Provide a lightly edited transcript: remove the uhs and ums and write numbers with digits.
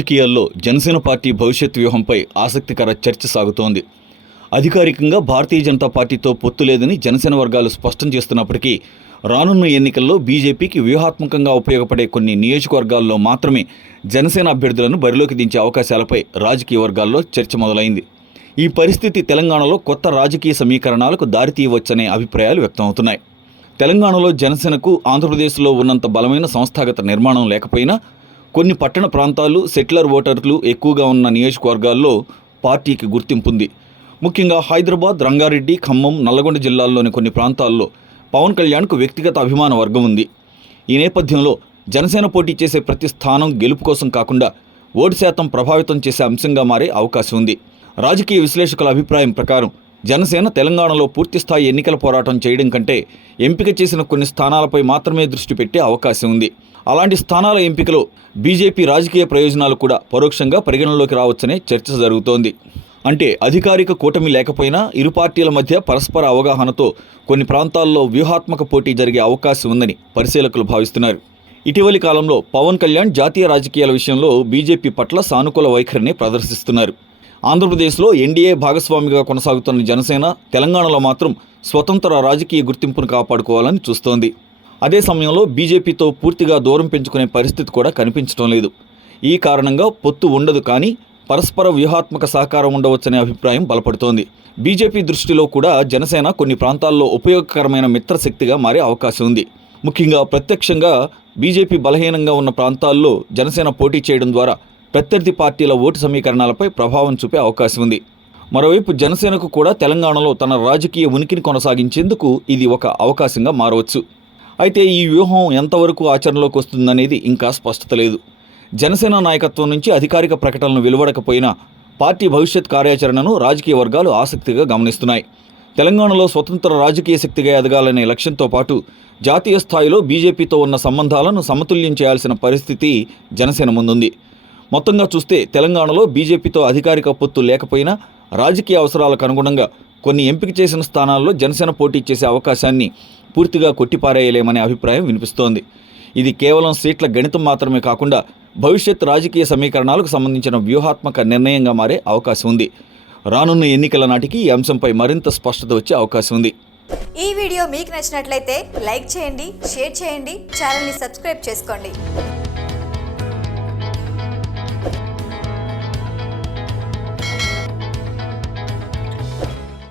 రాజకీయాల్లో జనసేన పార్టీ భవిష్యత్ వ్యూహంపై ఆసక్తికర చర్చ సాగుతోంది. అధికారికంగా భారతీయ జనతా పార్టీతో పొత్తు లేదని జనసేన వర్గాలు స్పష్టం చేస్తున్నప్పటికీ రానున్న ఎన్నికల్లో బీజేపీకి వ్యూహాత్మకంగా ఉపయోగపడే కొన్ని నియోజకవర్గాల్లో మాత్రమే జనసేన అభ్యర్థులను బరిలోకి దించే అవకాశాలపై రాజకీయ వర్గాల్లో చర్చ మొదలైంది. ఈ పరిస్థితి తెలంగాణలో కొత్త రాజకీయ సమీకరణాలకు దారితీయవచ్చనే అభిప్రాయాలు వ్యక్తమవుతున్నాయి. తెలంగాణలో జనసేనకు ఆంధ్రప్రదేశ్లో ఉన్నంత బలమైన సంస్థాగత నిర్మాణం లేకపోయినా కొన్ని పట్టణ ప్రాంతాలు, సెటిలర్ ఓటర్లు ఎక్కువగా ఉన్న నియోజకవర్గాల్లో పార్టీకి గుర్తింపుంది. ముఖ్యంగా హైదరాబాద్, రంగారెడ్డి, ఖమ్మం, నల్లగొండ జిల్లాల్లోని కొన్ని ప్రాంతాల్లో పవన్ కళ్యాణ్కు వ్యక్తిగత అభిమాన వర్గం ఉంది. ఈ నేపథ్యంలో జనసేన పోటీ చేసే ప్రతి స్థానం గెలుపు కోసం కాకుండా ఓటు శాతం ప్రభావితం చేసే అంశంగా మారే అవకాశం ఉంది. రాజకీయ విశ్లేషకుల అభిప్రాయం ప్రకారం జనసేన తెలంగాణలో పూర్తిస్థాయి ఎన్నికల పోరాటం చేయడం కంటే ఎంపిక చేసిన కొన్ని స్థానాలపై మాత్రమే దృష్టి పెట్టే అవకాశం ఉంది. అలాంటి స్థానాల ఎంపికలో బీజేపీ రాజకీయ ప్రయోజనాలు కూడా పరోక్షంగా పరిగణనలోకి రావచ్చనే చర్చ జరుగుతోంది. అంటే అధికారిక కూటమి లేకపోయినా ఇరు పార్టీల మధ్య పరస్పర అవగాహనతో కొన్ని ప్రాంతాల్లో వ్యూహాత్మక పోటీ జరిగే అవకాశం ఉందని పరిశీలకులు భావిస్తున్నారు. ఇటీవలి కాలంలో పవన్ కళ్యాణ్ జాతీయ రాజకీయాల విషయంలో బీజేపీ పట్ల సానుకూల వైఖరిని ప్రదర్శిస్తున్నారు. ఆంధ్రప్రదేశ్లో ఎన్డీఏ భాగస్వామిగా కొనసాగుతున్న జనసేన తెలంగాణలో మాత్రం స్వతంత్ర రాజకీయ గుర్తింపును కాపాడుకోవాలని చూస్తోంది. అదే సమయంలో బీజేపీతో పూర్తిగా దూరం పెంచుకునే పరిస్థితి కూడా కనిపించడం లేదు. ఈ కారణంగా పొత్తు ఉండదు, కానీ పరస్పర వ్యూహాత్మక సహకారం ఉండవచ్చనే అభిప్రాయం బలపడుతోంది. బీజేపీ దృష్టిలో కూడా జనసేన కొన్ని ప్రాంతాల్లో ఉపయోగకరమైన మిత్రశక్తిగా మారే అవకాశం ఉంది. ముఖ్యంగా ప్రత్యక్షంగా బీజేపీ బలహీనంగా ఉన్న ప్రాంతాల్లో జనసేన పోటీ చేయడం ద్వారా ప్రత్యర్థి పార్టీల ఓటు సమీకరణాలపై ప్రభావం చూపే అవకాశం ఉంది. మరోవైపు జనసేనకు కూడా తెలంగాణలో తన రాజకీయ ఉనికిని కొనసాగించేందుకు ఇది ఒక అవకాశంగా మారవచ్చు. అయితే ఈ వ్యూహం ఎంతవరకు ఆచరణలోకి వస్తుందనేది ఇంకా స్పష్టత లేదు. జనసేన నాయకత్వం నుంచి అధికారిక ప్రకటనలు వెలువడకపోయినా పార్టీ భవిష్యత్ కార్యాచరణను రాజకీయ వర్గాలు ఆసక్తిగా గమనిస్తున్నాయి. తెలంగాణలో స్వతంత్ర రాజకీయ శక్తిగా ఎదగాలనే లక్ష్యంతో పాటు జాతీయ స్థాయిలో బీజేపీతో ఉన్న సంబంధాలను సమతుల్యం చేయాల్సిన పరిస్థితి జనసేన ముందుంది. మొత్తంగా చూస్తే తెలంగాణలో బీజేపీతో అధికారిక పొత్తు లేకపోయినా రాజకీయ అవసరాలకు అనుగుణంగా కొన్ని ఎంపిక చేసిన స్థానాల్లో జనసేన పోటీ చేసే అవకాశాన్ని పూర్తిగా కొట్టిపారేయలేమనే అభిప్రాయం వినిపిస్తోంది. ఇది కేవలం సీట్ల గణితం మాత్రమే కాకుండా భవిష్యత్ రాజకీయ సమీకరణాలకు సంబంధించిన వ్యూహాత్మక నిర్ణయంగా మారే అవకాశం ఉంది. రానున్న ఎన్నికల నాటికి ఈ అంశంపై మరింత స్పష్టత వచ్చే అవకాశం ఉంది. ఈ వీడియో మీకు నచ్చినట్లయితే లైక్ చేయండి, షేర్ చేయండి, ఛానల్ని సబ్స్క్రైబ్ చేసుకోండి.